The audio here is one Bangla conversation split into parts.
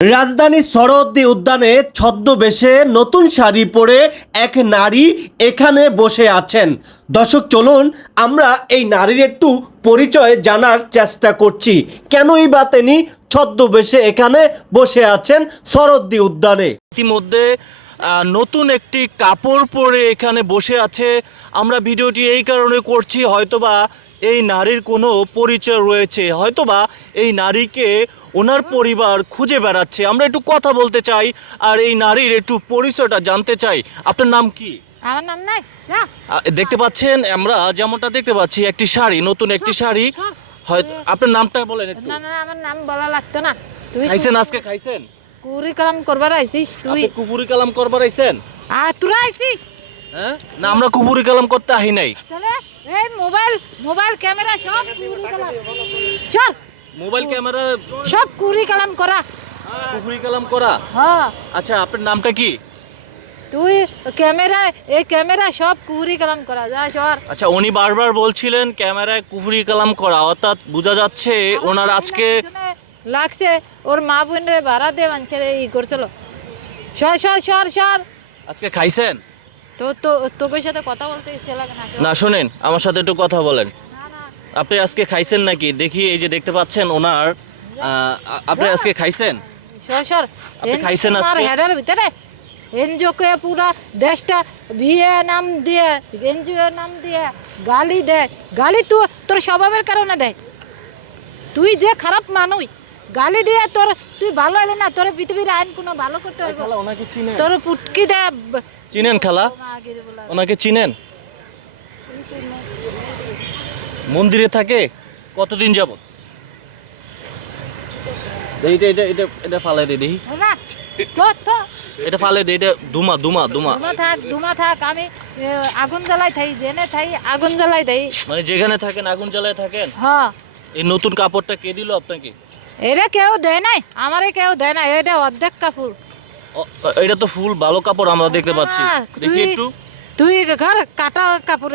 রাজধানী সরহদ্দি উদ্যানে ছদ্মবেশে নতুন শাড়ি পরে এক নারী এখানে বসে আছেন। দর্শক, চলুন আমরা এই নারীর একটু পরিচয় জানার চেষ্টা করছি। কেনই বা তিনি ছদ্মবেশে এখানে বসে আছেন সরহদ্দি উদ্যানে? ইতিমধ্যে নতুন একটি কাপড় পরে এখানে বসে আছে। আমরা ভিডিওটি এই কারণে করছি, হয়তোবা এই নারীর কোনো পরিচয় রয়েছে। হয়তোবা এই নারীকে ওনার পরিবার খুঁজে বেড়াচ্ছে। আমরা একটু কথা বলতে চাই আর এই নারীর একটু পরিচয়টা জানতে চাই। আপনার নাম কি? আমার নাম নাই। দেখতে পাচ্ছেন আমরা যেমনটা দেখতে পাচ্ছি একটি শাড়ি নতুন একটি শাড়ি। হয়তো আপনার নামটা বলেন একটু। না না আমার নাম বলা লাগতো না। তুই খাইছেন আজকে খাইছেন? কুড়ি কালাম করবার আইছিস তুই। কুপুরি কালাম করবার আইছেন? আর তোরা আইছিস? হ্যাঁ? না আমরা কুপুরি কালাম করতে আহি নাই। তাহলে এই মোবাইল মোবাইল ক্যামেরা সব কুড়ি কালাম। চল। Mobile camera? সব কুড়ি কালাম করা। কুপুরি কালাম করা? হ্যাঁ। আচ্ছা আপনার নামটা কি? তুই ক্যামেরা এই ক্যামেরা সব কুড়ি কালাম করা যা চল আচ্ছা উনি বারবার বলছিলেন ক্যামেরায় কুপুরি কালাম করা অর্থাৎ বোঝা যাচ্ছে ওনার আজকে লাগছে ওর মা বোনের ভাড়া দিয়ে মানছে রে ই করছিল। সর সর সর সর। আজকে খাইছেন? তো তো তোকে সাথে কথা বলতে ইচ্ছে লাগে না না শোনেন আমার সাথে একটু কথা বলেন। আপনি আজকে খাইছেন নাকি? দেখি এই যে দেখতে পাচ্ছেন ওনার আপনি আজকে খাইছেন? সর সর। আপনি খাইছেন আজকে? হেডার ভিতরে? এনজিওকে পুরা দেশটা বিয়ে নাম দিয়ে এনজিও নাম দিয়ে গালি দেয় গালি তুই তোর স্বভাবের কারণে দেয় তুই যে খারাপ মানুষ গালি দিয়ে তোর তুই ভালো হলে না তোর পৃথিবীর আইন কোনো ভালো করতে পারব তোর পুটকি দেয় চিনেন খালা? ওনাকে চিনেন? মন্দিরে থাকে কতদিন যাবত এইটা এটা এটা এটা ফালাই দে দেখি না তো তো। এটা ফালাই দে এটা দুমা দুমা দুমা। দুমা থাক দুমা থাক আমি আগুন জ্বালাই থাই জেনে থাই আগুন জ্বালাই থাই মানে যেখানে থাকেন আগুন জ্বালায় থাকেন? হ্যাঁ এই নতুন কাপড়টা কে দিল আপনাকে? এটা কেউ দেয় নাই আমারে কেউ দেয় না এটা অর্ধেক কাপড়। এটা তো ফুল ভালো কাপড় আমরা দেখতে পাচ্ছি। দেখি তুই- একটু। তুই ঘর কাটা কাপড়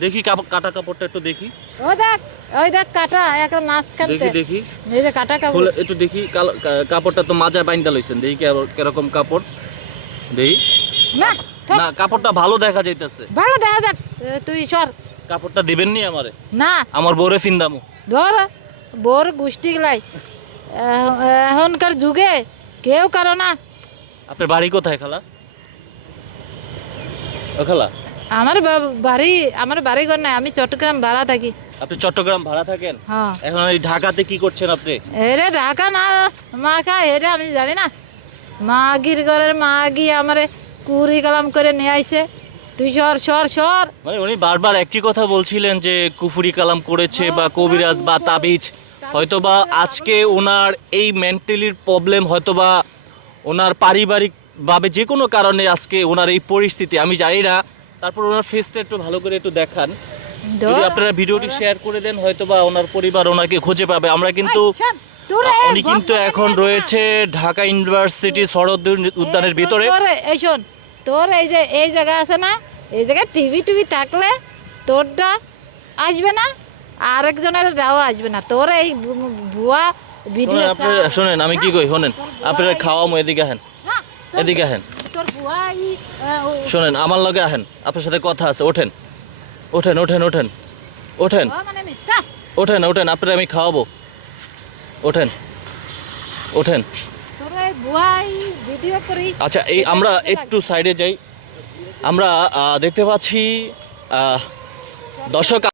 দেখি কাটা কাপড়টা একটু দেখি। ওই দেখ ওই দেখ কাটা একটা মাছ কানতে দেখি দেখি। এই যে কাটা কাপড়। খুলে একটু দেখি কালো- কা- কাপড়টা তো মাজায় বাইন্দা লইছেন দেখি কের- কীরকম কাপড়। দেখি। না থাক, না কাপড়টা ভালো দেখা যাইতেছে। ভালো দেখা যাক এ, তুই সর। কাপড়টা দিবেন নি আমারে? না। আমার বউরে ফিন্দামু ধর বোর গোষ্ঠী গলাই। এখনকার যুগে কেউ কারও না। আপনার বাড়ি কোথায় খালা? ও খালা? আমার বা- বাড়ি আমার বাড়ি ঘর নাই আমি চট্টগ্রাম ভাড়া থাকি। আপনি চট্টগ্রাম ভাড়া থাকেন? হ্যাঁ। এখন এই ঢাকাতে কি করছেন আপনি? এরে ঢাকা না মাখা এটা আমি জানি না। মাগির ঘরের মাগি আমারে কুড়ি কালাম করে নিয়ে আইছে। তুই সর সর সর। মানে উনি বারবার একটি কথা বলছিলেন যে কুফুরি কালাম করেছে বা কবিরাজ বা তাবিজ। হয়তোবা আজকে ওনার এই মেন্টালির প্রবলেম হয়তোবা ওনার পারিবারিকভাবে যে কোনো কারণে আজকে ওনার এই পরিস্থিতি আমি জানি না। তারপর ওনার ফেসটা একটু ভালো করে একটু দেখান। যদি আপনারা ভিডিওটি শেয়ার করে দেন হয়তোবা ওনার পরিবার ওনাকে খুঁজে পাবে। আমরা কিন্তু উনি কিন্তু এখন রয়েছে ঢাকা ইউনিভার্সিটি শরৎ উদ্যানের ভিতরে। তোর এই শোন তোর এই যে এই জায়গা আছে না এই জায়গায় টিভি টিভি থাকলে তোরটা আসবে না আরেকজনের যাওয়া আসবে না। তোর এই ভুয়া ভিডিও শোনেন আপনারা শোনেন আমি কি কই শোনেন আপনারা খাওয়ামো এদিকে আহেন। এদিকে আহেন। শোনেন আমার লগে আহেন আপনার সাথে কথা আছে ওঠেন। ওঠেন ওঠেন ওঠেন। ওঠেন। মানে ওঠেন ওঠেন আপনার আমি খাওয়াবো। ওঠেন ওঠেন। আচ্ছা এই আমরা একটু সাইডে যাই। আমরা দেখতে পাচ্ছি আহ, দর্শক